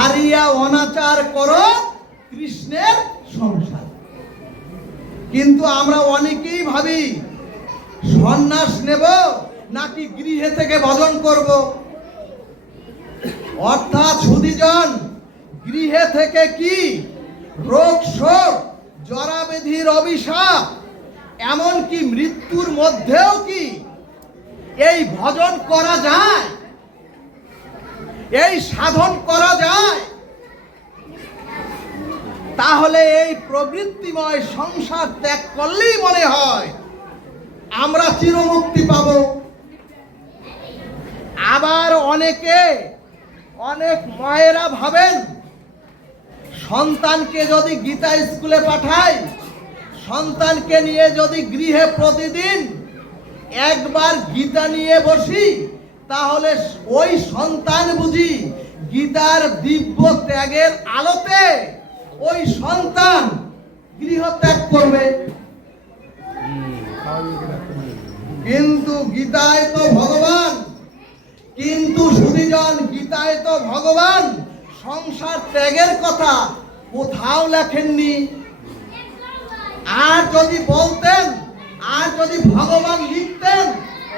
ছাড়িয়া অনাচার করো কৃষ্ণের সংসার। কিন্তু আমরা অনেকেই ভাবি সন্ন্যাস নেব নাকি গৃহে থেকে ভজন করব। অর্থাৎ সুধীজন, গৃহে থেকে কি রোগ শোক জরাবেধির অভিশাপ এমনকি মৃত্যুর মধ্যেও কি এই ভজন করা যায়, এই সাধন করা যায়? তাহলে এই প্রবৃত্তিময় সংসার ত্যাগ করলেই মনে হয় আমরা চিরমুক্তি পাব। আবার অনেক মায়েরা ভাবেন সন্তানকে যদি গীতা স্কুলে পাঠাই, সন্তানকে নিয়ে যদি গৃহে প্রতিদিন একবার গীতা নিয়ে বসি, তাহলে ওই সন্তান বুঝি গীতার দিব্য ত্যাগের আলোতে ওই সন্তান গৃহ ত্যাগ করবে। কিন্তু গীতায় তো ভগবান, কিন্তু সুধীজন, গীতায় তো ভগবান সংসার ত্যাগের কথা কোথাও লেখেননি। আর যদি বলতেন, আর যদি ভগবান লিখতেন,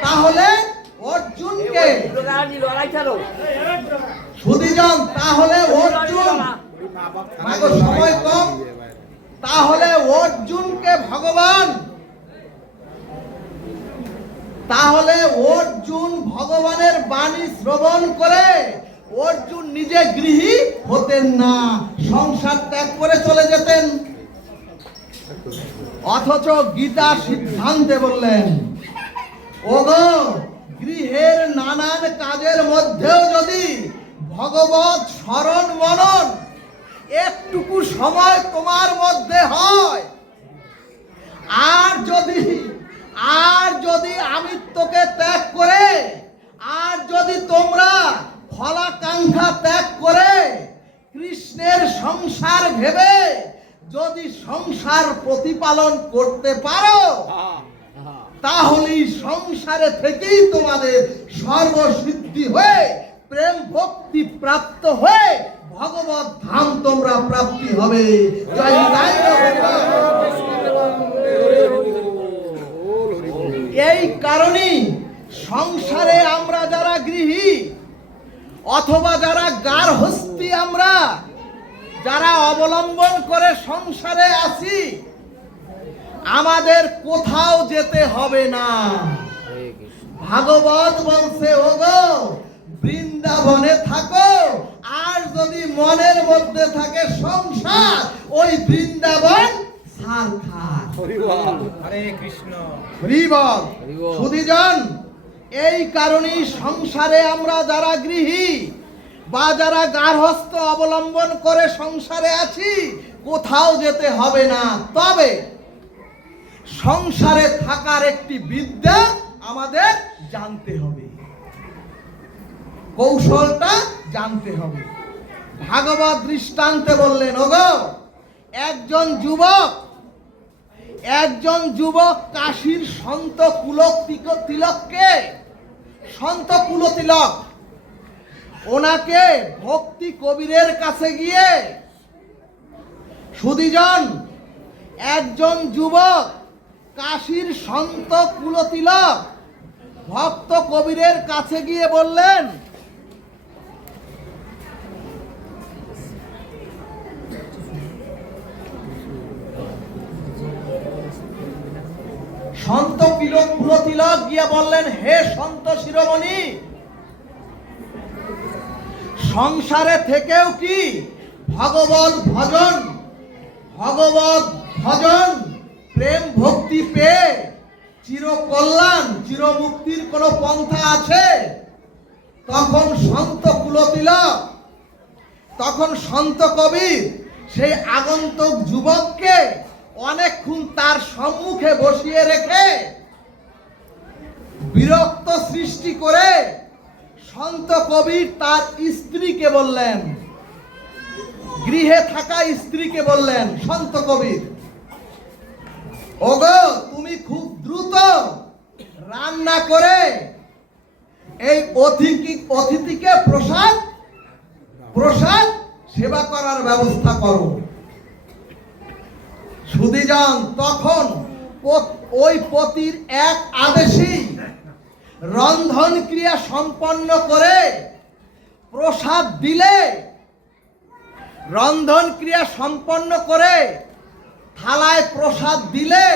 তাহলে অর্জুনকে, সুধীজন, তাহলে অর্জুন, সময় কম, তাহলে অর্জুনকে ভগবান, তাহলে অর্জুন ভগবানের বাণী শ্রবণ করে অর্জুন নিজে গৃহী হতেন না, সংসার ত্যাগ করে চলে যেতেন। অথচ গীতা সিদ্ধান্তে বললেন, ওগো, গৃহের নানান কাজের মধ্যেও যদি ভগবত স্মরণ মনন একটুকু সময় তোমার মধ্যে হয়, আর যদি আমিত্বকে ত্যাগ করে, আর যদি তোমরা ফলাকাঙ্ক্ষা ত্যাগ করে কৃষ্ণের সংসার ভেবে যদি সংসার প্রতিপালন করতে পারো, তাহলেই সংসারে থেকেই তোমাদের সর্বসিদ্ধি হয়ে প্রেম ভক্তি প্রাপ্ত হয়ে ভগবত ধাম তোমরা প্রাপ্তি হবে। জয় নিতাই গৌর। এই কারণেই সংসারে আমরা যারা গৃহী অথবা যারা গার্হস্থী, আমরা যারা অবলম্বন করে সংসারে আছি, আমাদের কোথাও যেতে হবে না। ভাগবত বলছে, ওগো, বৃন্দাবনে থাকো, আর যদি মনের মধ্যে থাকে সংসার, ওই বৃন্দাবন সারখার। হরে কৃষ্ণ, হরি বল। সুধীজন, এই কারণেই সংসারে আমরা যারা গৃহী বা যারা গার্হস্থ্য অবলম্বন করে সংসারে আছি, কোথাও যেতে হবে না। তবে সংসারে থাকার একটি বিদ্যা আমাদের জানতে হবে, কৌশলটা জানতে হবে। ভাগবত দৃষ্টান্তে বললেন, ওগো, একজন যুবক কাশীর সন্ত কুলতিলক ওনাকে ভক্তি কবিরের কাছে গিয়ে, সুধীজন, একজন যুবক কাশীর সন্ত কুলতিলক ভক্ত কবিরের কাছে গিয়ে বললেন, সন্ত কুলতিলক গিয়ে বললেন, হে সন্ত শিরোমণি, সংসারে থেকেও কি ভগবত ভজন প্রেম ভক্তি পেয়ে চিরকল্যাণ চিরমুক্তির কোন পন্থা আছে? তখন সন্ত কবির সেই আগন্তুক যুবককে অনেকক্ষণ তার সম্মুখে বসিয়ে রেখে বিরক্ত সৃষ্টি করে সন্ত কবির তার স্ত্রীকে বললেন, গৃহে থাকা স্ত্রীকে বললেন, সন্ত কবির, ওগো, তুমি খুব দ্রুত রান্না করে এই অতিথিকে প্রসাদ সেবা করার ব্যবস্থা করো। সুধীজন, তখন ওই পতির এক আদেশই রন্ধন ক্রিয়া সম্পন্ন করে প্রসাদ দিলে, রন্ধন ক্রিয়া সম্পন্ন করে থালায় প্রসাদ দিলে,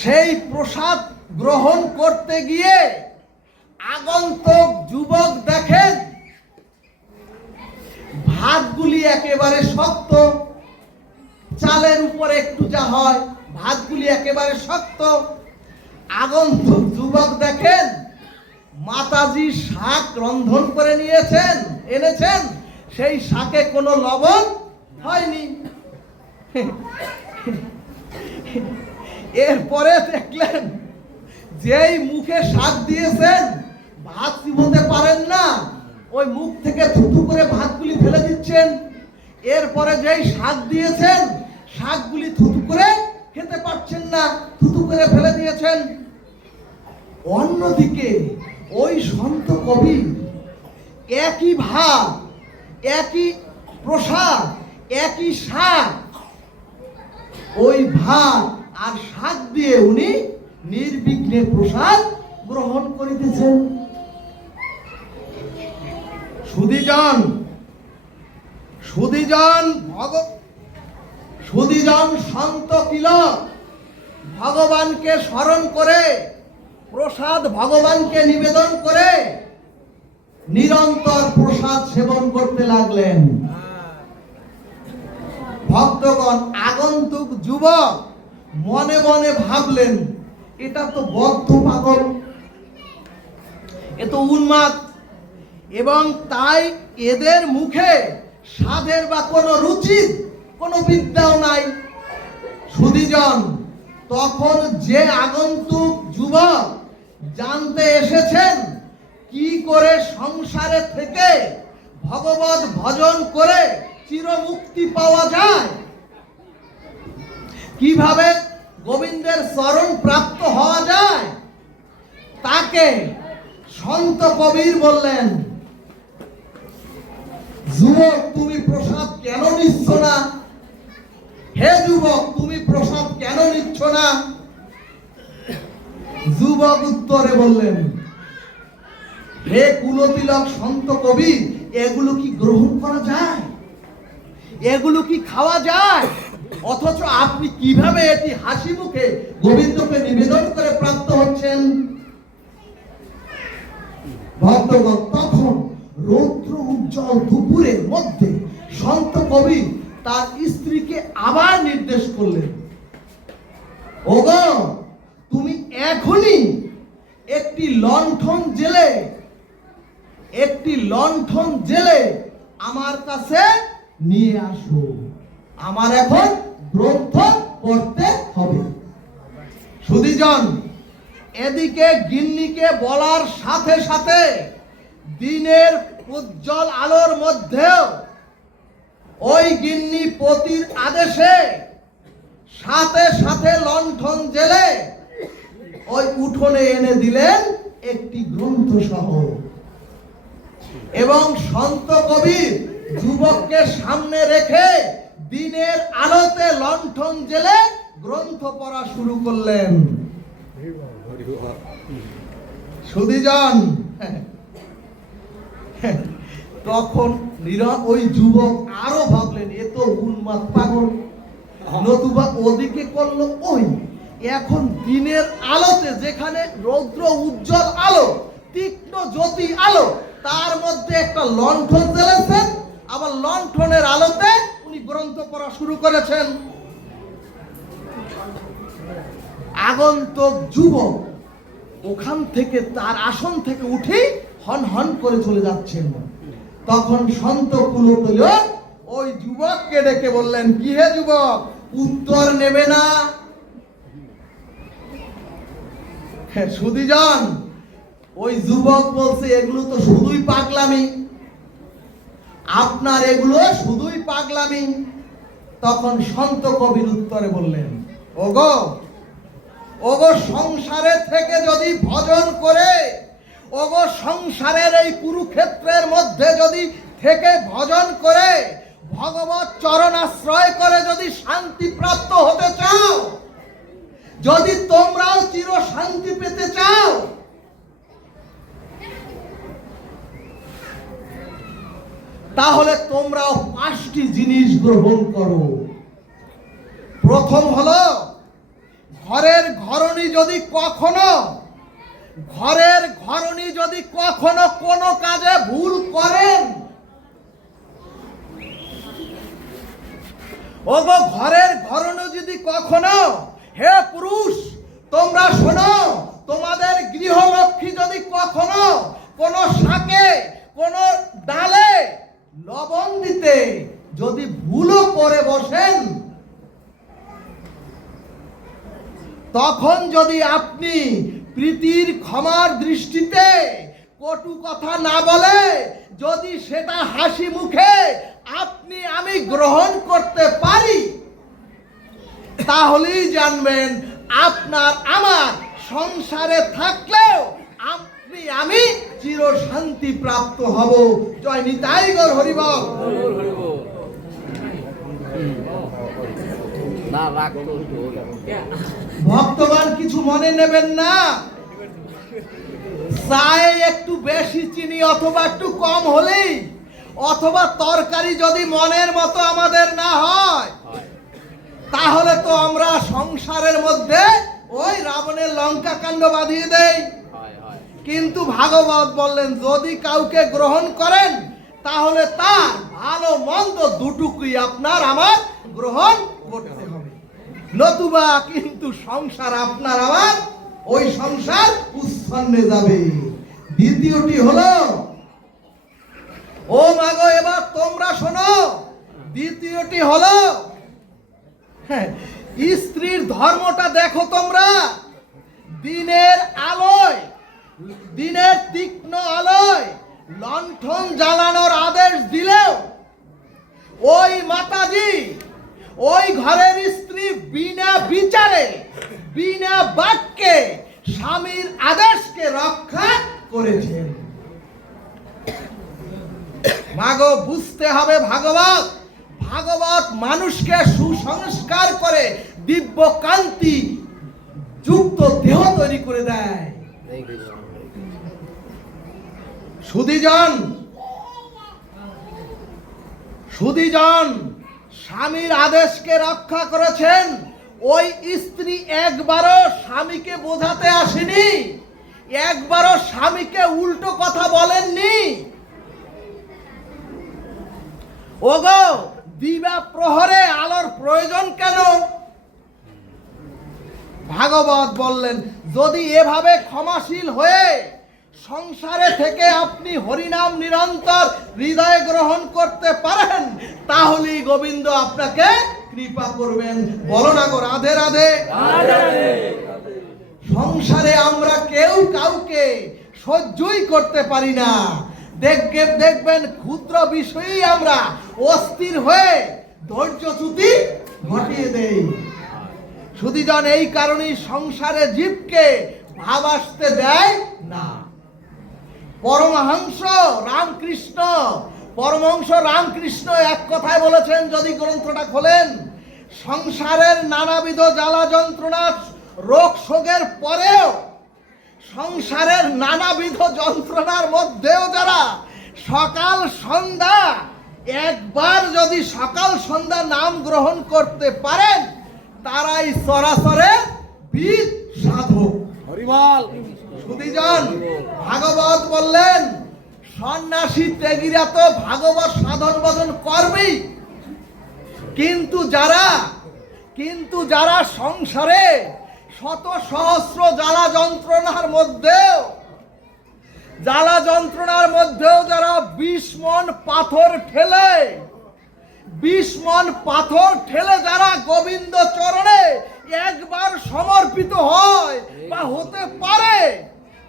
সেই প্রসাদ গ্রহণ করতে গিয়ে আগন্তুক যুবক দেখেন ভাতগুলি একেবারে শক্ত, চালের উপরে একটু যা হয়, ভাতগুলি একেবারে শক্ত। আগন্তুক যুবক দেখেন মাতাজি শাক রন্ধন করে এনেছেন, সেই শাকে কোনো লবণ হয়নি। এরপরে দেখলেন যেই মুখে শাক দিয়েছেন ভাত চিবোতে পারেন না, ওই মুখ থেকে থুথু করে ভাতগুলি ফেলে দিচ্ছেন। এরপরে যেই শাক দিয়েছেন শাকগুলি থুথু করে খেতে পারছেন না, থুথু করে ফেলে দিয়েছেন। অন্যদিকে ওই সন্ত কবি একই ভাত, একই প্রসাদ, একই শাক, ওই ভাত আর শাক দিয়ে উনি নির্বিঘ্নে প্রসাদ গ্রহণ করিতেছেন। সুধীজন সন্ত তিলক ভগবানকে স্মরণ করে প্রসাদ ভগবানকে নিবেদন করে নিরন্তর প্রসাদ সেবন করতে লাগলেন। ভক্তগণ, আগন্তুক যুবক মনে মনে ভাবলেন এটা তো বদ্ধ পাগল, এ তো উন্মাদ, এবং তাই এদের মুখে স্বাদের বা কোনো রুচির কোনো বিদ্যাও নাই। সুধীজন, তখন যে আগন্তুক যুবক জানতে এসেছেন কি করে সংসারে থেকে ভগবত ভজন করে চিরমুক্তি পাওয়া যায়, কিভাবে গোবিন্দের চরণ প্রাপ্ত হওয়া যায়, তাকে সন্ত কবির বললেন, যুবক তুমি প্রসাদ কেন নিচ্ছ না? হে যুবক, তুমি প্রসাদ কেন নিচ্ছ না? যুবক উত্তরে বললেন, হে কুলতিলক সন্ত কবি, এগুলো কি গ্রহণ করা যায়? এগুলো কি খাওয়া যায়? অথচ আপনি কিভাবে এটি হাসি মুখে গোবিন্দকে নিবেদন করে প্রাপ্ত হচ্ছেন? ভক্তগণ, তখন রৌদ্র উজ্জ্বল দুপুরের মধ্যে সন্ত কবি তার স্ত্রীকে আবার নির্দেশ করলেন, ওগো তুমি এখনই একটি লণ্ঠন জেলে আমার কাছে নিয়ে আসো, আমার এখন গ্রন্থ পড়তে হবে। সুধীজন, এদিকে গিন্নিকে বলার সাথে সাথে দিনের উজ্জ্বল আলোর মধ্যেও ওই গিন্নি পতির আদেশে সাথে সাথে লণ্ঠন জেলে ওই উঠোনে এনে দিলেন একটি গ্রন্থ সহ, এবং সন্ত কবির যুবককে সামনে রেখে দিনের আলোতে লণ্ঠন জেলে গ্রন্থ পড়া শুরু করলেন। সুধীজন, তখন ওই যুবক আরো ভাবলেন এ তো উন্মাদ পাগল, নতুবা ওদিকে করলো ওই এখন দিনের আলোতে, যেখানে রৌদ্র উজ্জ্বল আলো, তীক্ষ্ণ জ্যোতি আলো, তার মধ্যে একটা লণ্ঠন জ্বেলেছেন, আবার লণ্ঠনের আলোতে উনি গ্রন্থ পড়া শুরু করেছেন। আগন্তুক যুবক ওখান থেকে তার আসন থেকে উঠে হন হন করে চলে যাচ্ছেন। তখন সন্ত কুলতিলক ওই যুবককে ডেকে বললেন, কি হে যুবক, উত্তর নেবে না? সুধীজন, ওই যুবক বলছে এগুলো তো শুধুই পাগলামি, আপনার এগুলো শুধুই পাগলামি। তখন সন্ত কবির উত্তরে বললেন, ওগো সংসারে থেকে যদি ভজন করে, ওগো সংসারের এই কুরুক্ষেত্রের মধ্যে যদি থেকে ভজন করে ভগবত চরণ আশ্রয় করে যদি শান্তি প্রাপ্ত হতে চাও, যদি তোমরাও চির শান্তি পেতে চাও, তাহলে তোমরাও 5টি জিনিস গ্রহণ করো। প্রথম হলো, ঘরের ঘরণী যদি কখনো কোনো কাজে ভুল করেন, ওগো ঘরের ঘরণী যদি কখনো, হে পুরুষ তোমরা শোনো, তোমাদের গৃহলক্ষ্মী যদি কখনো কোনো শাকে কোনো ডালে লবণ দিতে যদি ভুলও করে বসেন, তখন যদি আপনি প্রীতির ক্ষমার দৃষ্টিতে কটু কথা না বলে যদি সেটা হাসি মুখে আমি গ্রহণ করতে পারি, তাহলেই জানবেন আপনার আমার সংসারে থাকলেও আমি চির শান্তি প্রাপ্ত হব। জয় নিতাই গৌর হরিবল। ভক্তগণ কিছু মনে নেবেন না, চায়ে একটু বেশি চিনি অথবা একটু কম হলেই, অথবা তরকারি যদি মনের মতো আমাদের না হয়, তাহলে তো আমরা সংসারের মধ্যে ওই রাবণের লঙ্কা কাণ্ড বাঁধিয়ে দেই। কিন্তু ভাগবত বললেন, যদি কাউকে গ্রহণ করেন তাহলে তার ভালো মন্দ দুটুকুই আপনার আমার গ্রহণ করতে হবে, নতুবা কিন্তু সংসার আপনার আমার ওই সংসার উচ্ছন্নে যাবে। দ্বিতীয়টি হলো, ও মাগো এবার তোমরা শোনো, দ্বিতীয়টি হলো, স্ত্রীর ধর্মটা দেখো তোমরা। দিনের আলোয়, দিনের তীক্ষ্ণ আলোয় লণ্ঠন জ্বালানোর আদেশ দিলেও ওই মাতাজি, ওই ঘরের স্ত্রী বিনা বিচারে বিনা বাক্যে স্বামীর আদেশকে রক্ষা করেছেন। মাগো বুঝতে হবে, ভাগবত মানুষকে সুসংস্কার করে দিব্য কান্তি যুক্ত দেহ তৈরি করে দেয়। সুধীজন স্বামীর আদেশকে রক্ষা করেছেন। ওই স্ত্রী একবারও স্বামীকে বোঝাতে আসেনি, একবারও স্বামীকে উল্টো কথা বলেননি। ওগো দিবা প্রহরে আলোর প্রয়োজন কেন? ভাগবত বললেন, যদি এভাবে ক্ষমাশীল হয়ে সংসারে থেকে আপনি হরিনাম নিরন্তর হৃদয়ে গ্রহণ করতে পারেন, তাহলেই গোবিন্দ আপনাকে কৃপা করবেন। বলো না গো রাধে রাধে। সংসারে আমরা কেউ কাউকে সহ্যই করতে পারি না। দেখবেন ক্ষুদ্র বিষয়েই আমরা অস্থির হয়ে ধৈর্যচ্যুতি ঘটিয়ে দেই। সুধীজন এই কারণেই সংসারে জীবকে ভাব আসতে দেয় না। পরমহংস রামকৃষ্ণ এক কথায় বলেছেন, যদি গ্রন্থটা খোলেন, সংসারের নানাবিধ জ্বালা যন্ত্রণা রোগ শোকের পরেও, সংসারের নানাবিধ যন্ত্রণার মধ্যেও যারা সকাল সন্ধ্যা একবার যদি সকাল সন্ধ্যা নাম গ্রহণ করতে পারেন, তারাই সরাসরে বীর সাধক। হরিবল। সুধীজন ভাগবত বললেন, সন্ন্যাসী ত্যাগীরা তো ভাগবত সাধন ভজন করবেই, কিন্তু যারা সংসারে শত সহস্র জ্বালা যন্ত্রণার মধ্যেও যারা 20 মণ পাথর ঠেলে যারা গোবিন্দ চরণে একবার সমর্পিত হয় বা হতে পারে,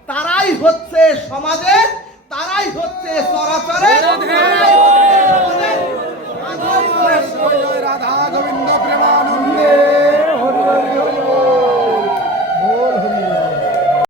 তারাই হচ্ছে সমাজে, তারাই হচ্ছে চরাচরে রাধা গোবিন্দ প্রেমানন্দে।